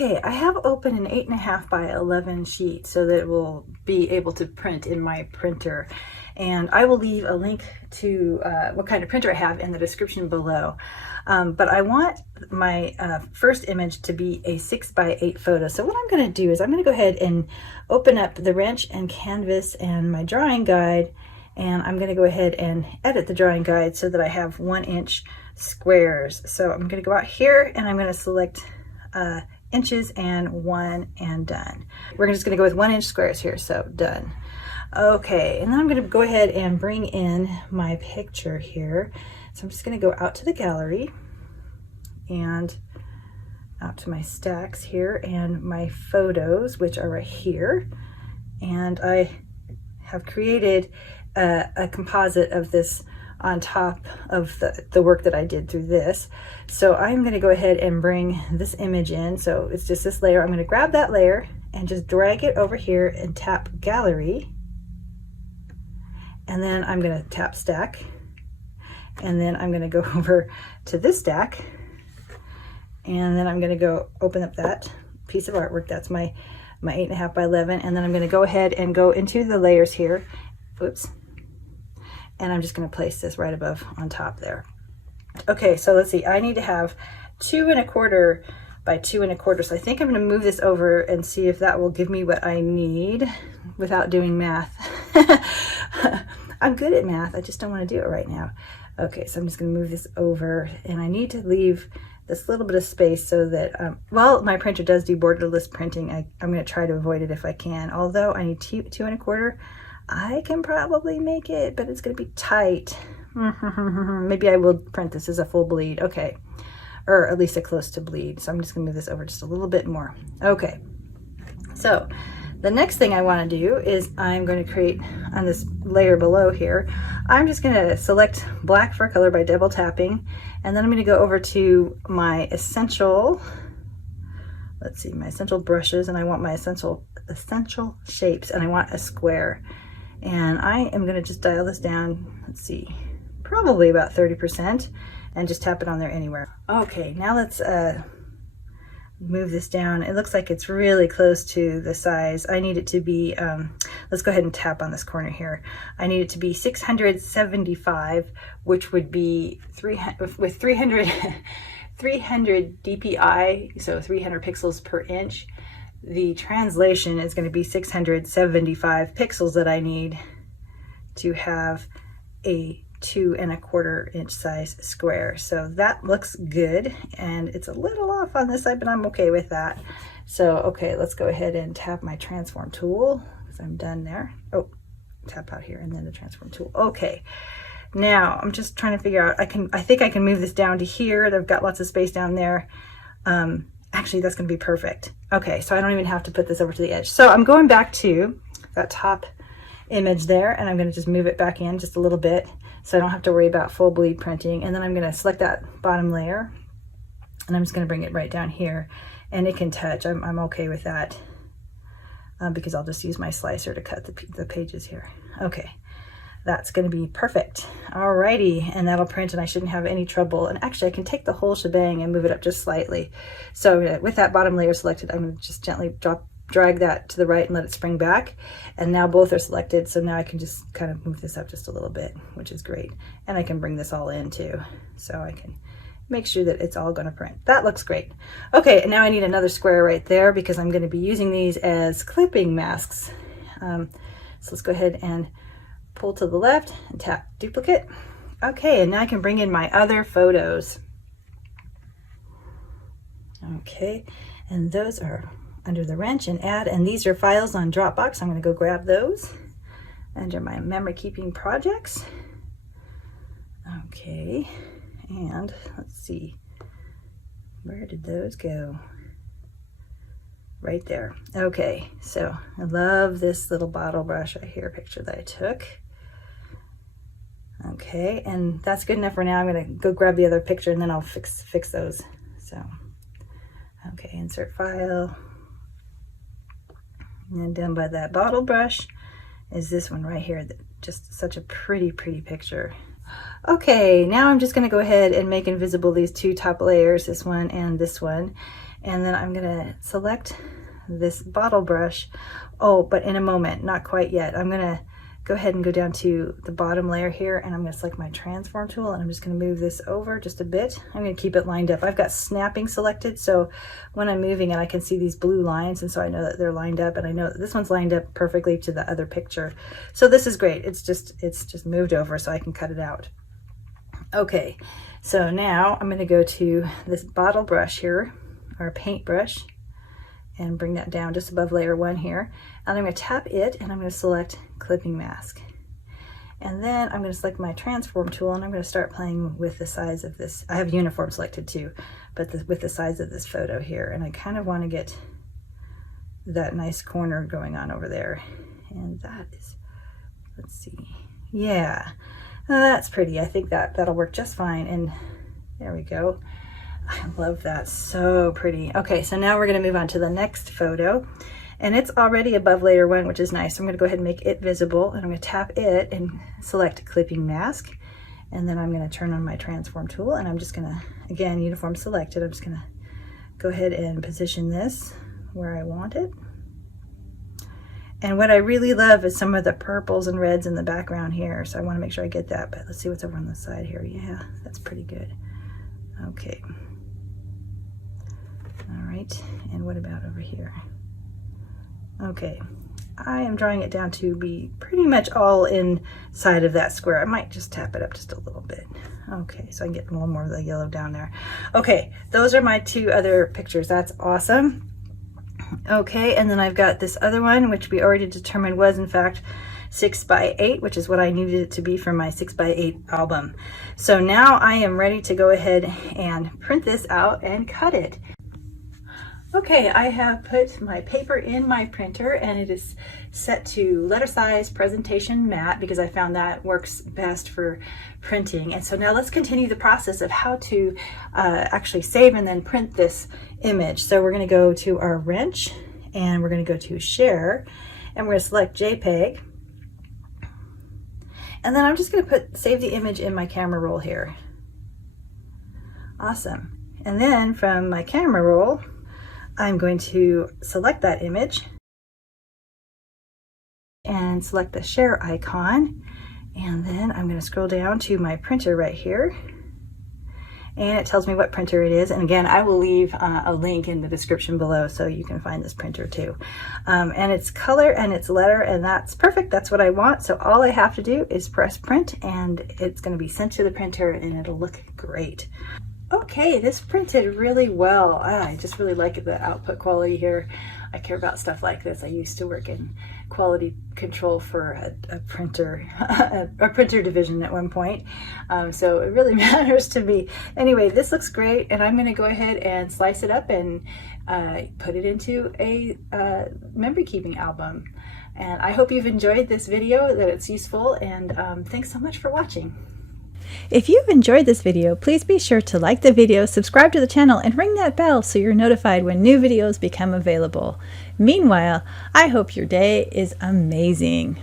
Okay, I have open an 8.5 by 11 sheet so that it will be able to print in my printer. And I will leave a link to what kind of printer I have in the description below. But I want my first image to be a 6 by 8 photo. So what I'm going to do is I'm going to go ahead and open up the wrench and canvas and my drawing guide. And I'm going to go ahead and edit the drawing guide so that I have 1-inch squares. So I'm going to go out here and I'm going to select inches and 1 and done. We're just going to go with 1-inch squares here, so done. Okay, and then I'm going to go ahead and bring in my picture here. So I'm just going to go out to the gallery and out to my stacks here and my photos, which are right here. And I have created a composite of this on top of the work that I did through this. So I'm going to go ahead and bring this image in. So it's just this layer. I'm going to grab that layer and just drag it over here and tap gallery. And then I'm going to tap stack. And then I'm going to go over to this stack. And then I'm going to go open up that piece of artwork. That's my 8.5 by 11. And then I'm going to go ahead and go into the layers here. Oops. And I'm just going to place this right above on top there. Okay, so let's see. I need to have 2.25 by 2.25. So I think I'm going to move this over and see if that will give me what I need without doing math. I'm good at math. I just don't want to do it right now. Okay, so I'm just going to move this over, and I need to leave this little bit of space so that, well, my printer does do borderless printing. I'm going to try to avoid it if I can. Although I need 2.25. I can probably make it, but it's going to be tight. Maybe I will print this as a full bleed. Okay. Or at least a close to bleed. So I'm just going to move this over just a little bit more. Okay. So the next thing I want to do is I'm going to create on this layer below here. I'm just going to select black for color by double tapping. And then I'm going to go over to my essential, let's see, my essential brushes. And I want my essential shapes. And I want a square. And I am going to just dial this down, let's see, probably about 30%, and just tap it on there anywhere. Okay, now let's move this down. It looks like it's really close to the size. I need it to be, let's go ahead and tap on this corner here. I need it to be 675, which would be 300 dpi, so 300 pixels per inch. The translation is going to be 675 pixels that I need to have a 2.25 inch size square. So that looks good, and it's a little off on this side, but I'm okay with that. So, okay, let's go ahead and tap my transform tool because I'm done there. Oh, tap out here and then the transform tool. Okay, now I'm just trying to figure out, I think I can move this down to here. They've got lots of space down there. Actually, that's going to be perfect. Okay, so I don't even have to put this over to the edge. So I'm going back to that top image there, and I'm going to just move it back in just a little bit so I don't have to worry about full bleed printing. And then I'm going to select that bottom layer, and I'm just going to bring it right down here, and it can touch. I'm okay with that because I'll just use my slicer to cut the pages here. Okay. That's going to be perfect. Alrighty, and that'll print, and I shouldn't have any trouble. And actually, I can take the whole shebang and move it up just slightly. So with that bottom layer selected, I'm going to just gently drag that to the right and let it spring back. And now both are selected, so now I can just kind of move this up just a little bit, which is great. And I can bring this all in too, so I can make sure that it's all going to print. That looks great. Okay, and now I need another square right there because I'm going to be using these as clipping masks. So let's go ahead and pull to the left and tap duplicate. Okay, and now I can bring in my other photos. Okay, and those are under the wrench and add, and these are files on Dropbox. I'm going to go grab those under my memory keeping projects. Okay, and let's see, where did those go? Right there. Okay, so I love this little bottle brush right here, picture that I took. Okay, and that's good enough for now. I'm going to go grab the other picture and then I'll fix those. So, okay, insert file. And then down by that bottle brush is this one right here. Just such a pretty picture. Okay, now I'm just going to go ahead and make invisible these two top layers, this one and this one. And then I'm gonna select this bottle brush. Oh, but in a moment, not quite yet. I'm gonna go ahead and go down to the bottom layer here, and I'm gonna select my transform tool, and I'm just gonna move this over just a bit. I'm gonna keep it lined up. I've got snapping selected, so when I'm moving it, I can see these blue lines, and so I know that they're lined up, and I know that this one's lined up perfectly to the other picture. So this is great. It's just moved over so I can cut it out. Okay, so now I'm gonna go to this bottle brush here, or paint brush, and bring that down just above layer 1 here. And I'm going to tap it, and I'm going to select clipping mask. And then I'm going to select my transform tool, and I'm going to start playing with the size of this. I have uniform selected too, but with the size of this photo here. And I kind of want to get that nice corner going on over there. And that is, let's see, yeah, that's pretty. I think that'll work just fine. And there we go. I love that, so pretty. Okay, so now we're gonna move on to the next photo, and it's already above layer 1, which is nice. So I'm gonna go ahead and make it visible, and I'm gonna tap it and select clipping mask, and then I'm gonna turn on my transform tool, and I'm just gonna, again, uniform selected, I'm just gonna go ahead and position this where I want it. And what I really love is some of the purples and reds in the background here, so I wanna make sure I get that, but let's see what's over on the side here. Yeah, that's pretty good. Okay. All right, and what about over here? Okay, I am drawing it down to be pretty much all inside of that square. I might just tap it up just a little bit. Okay, so I can get a little more of the yellow down there. Okay, those are my 2 other pictures. That's awesome. Okay, and then I've got this other one, which we already determined was in fact 6x8, which is what I needed it to be for my 6x8 album. So now I am ready to go ahead and print this out and cut it. Okay, I have put my paper in my printer, and it is set to letter size presentation matte because I found that works best for printing. And so now let's continue the process of how to actually save and then print this image. So we're going to go to our wrench, and we're going to go to share, and we're going to select JPEG. And then I'm just going to save the image in my camera roll here. Awesome. And then from my camera roll, I'm going to select that image and select the share icon. And then I'm going to scroll down to my printer right here. And it tells me what printer it is. And again, I will leave a link in the description below so you can find this printer too. And it's color and it's letter, and that's perfect. That's what I want. So all I have to do is press print, and it's going to be sent to the printer, and it'll look great. Okay, this printed really well. I just really like the output quality here. I care about stuff like this. I used to work in quality control for a printer, a printer division at one point. So it really matters to me. Anyway, this looks great, and I'm gonna go ahead and slice it up and put it into a memory keeping album. And I hope you've enjoyed this video, that it's useful, and thanks so much for watching. If you've enjoyed this video, please be sure to like the video, subscribe to the channel, and ring that bell so you're notified when new videos become available. Meanwhile, I hope your day is amazing.